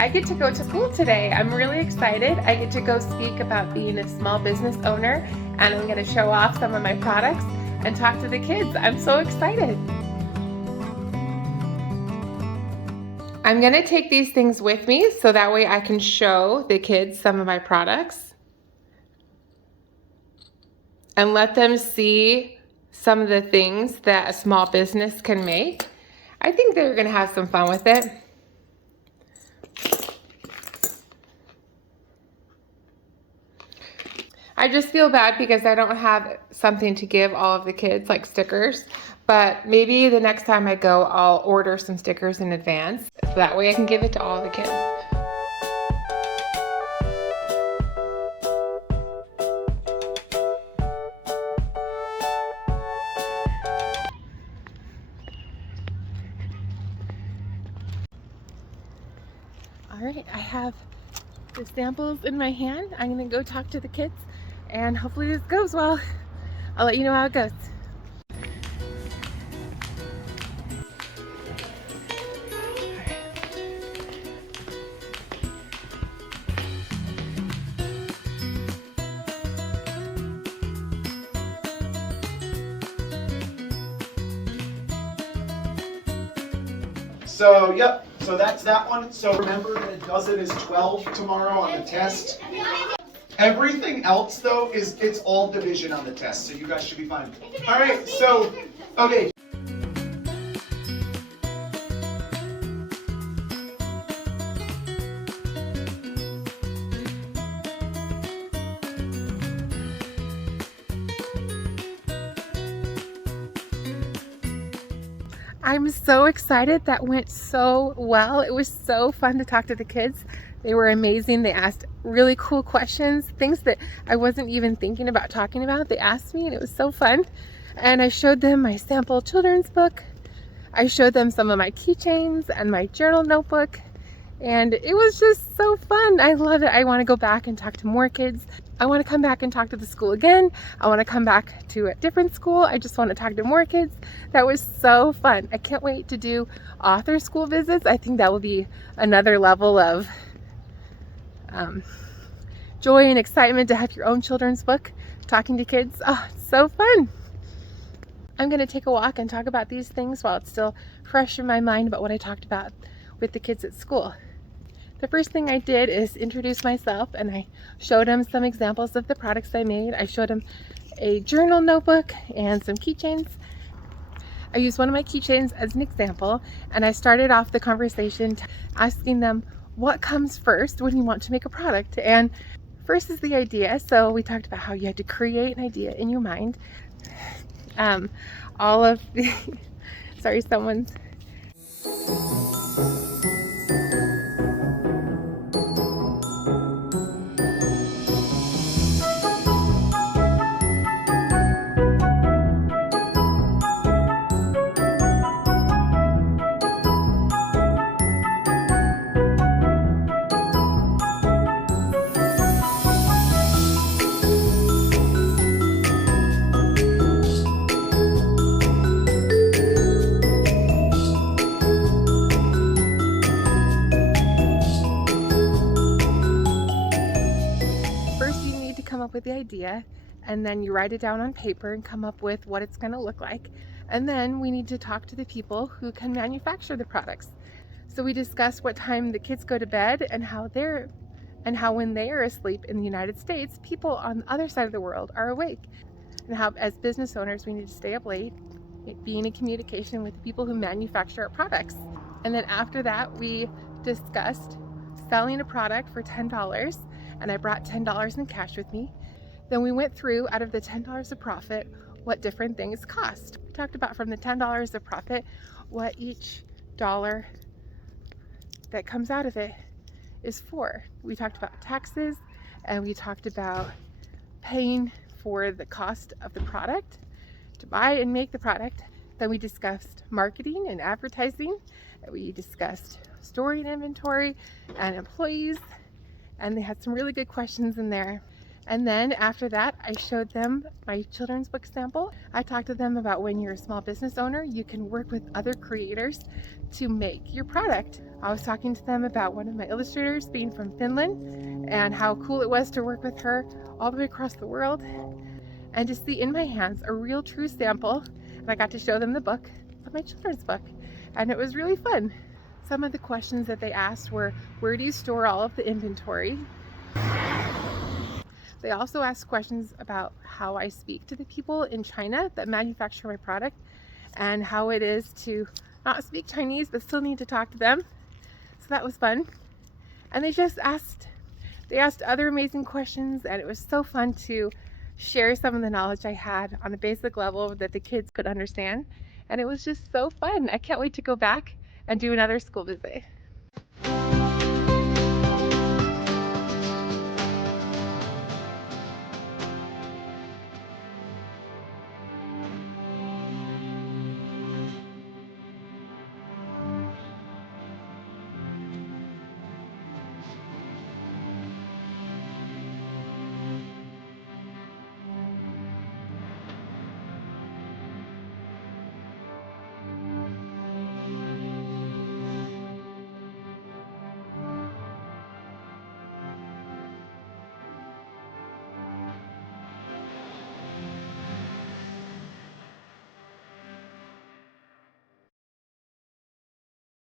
I get to go to school today. I'm really excited. I get to go speak about being a small business owner, and I'm going to show off some of my products and talk to the kids. I'm so excited. I'm going to take these things with me so that way I can show the kids some of my products and let them see some of the things that a small business can make. I think they're going to have some fun with it. I just feel bad because I don't have something to give all of the kids, like stickers, but maybe the next time I go, I'll order some stickers in advance. So that way I can give it to all the kids. All right, I have the samples in my hand. I'm gonna go talk to the kids and hopefully this goes well. I'll let you know how it goes. So, yep, so that's that one. So remember that a dozen is 12 tomorrow on the test. Everything else, though, it's all division on the test, so you guys should be fine. All right, so, okay. I'm so excited. That went so well. It was so fun to talk to the kids. They were amazing. They asked really cool questions, things that I wasn't even thinking about talking about. They asked me and it was so fun. And I showed them my sample children's book. I showed them some of my keychains and my journal notebook. And it was just so fun. I love it. I want to go back and talk to more kids. I want to come back and talk to the school again. I want to come back to a different school. I just want to talk to more kids. That was so fun. I can't wait to do author school visits. I think that will be another level of joy and excitement to have your own children's book, talking to kids. Oh, it's so fun. I'm going to take a walk and talk about these things while it's still fresh in my mind about what I talked about with the kids at school. The first thing I did is introduce myself, and I showed them some examples of the products I made. I showed them a journal notebook and some keychains. I used one of my keychains as an example, and I started off the conversation asking them what comes first when you want to make a product. And first is the idea. So we talked about how you had to create an idea in your mind. All of the sorry, someone's come up with the idea, and then you write it down on paper and come up with what it's going to look like. And then we need to talk to the people who can manufacture the products. So we discuss what time the kids go to bed and how when they are asleep in the United States, people on the other side of the world are awake. And how as business owners we need to stay up late, being in communication with the people who manufacture our products. And then after that we discussed selling a product for $10, and I brought $10 in cash with me. Then we went through, out of the $10 of profit, what different things cost. We talked about from the $10 of profit, what each dollar that comes out of it is for. We talked about taxes, and we talked about paying for the cost of the product, to buy and make the product. Then we discussed marketing and advertising. We discussed storing inventory and employees, and they had some really good questions in there. And then after that, I showed them my children's book sample. I talked to them about when you're a small business owner, you can work with other creators to make your product. I was talking to them about one of my illustrators being from Finland and how cool it was to work with her all the way across the world and to see in my hands a real true sample. And I got to show them the book of my children's book, and it was really fun. Some of the questions that they asked were, where do you store all of the inventory? They also asked questions about how I speak to the people in China that manufacture my product and how it is to not speak Chinese but still need to talk to them. So that was fun. And they asked other amazing questions, and it was so fun to share some of the knowledge I had on a basic level that the kids could understand. And it was just so fun. I can't wait to go back and do another school visit.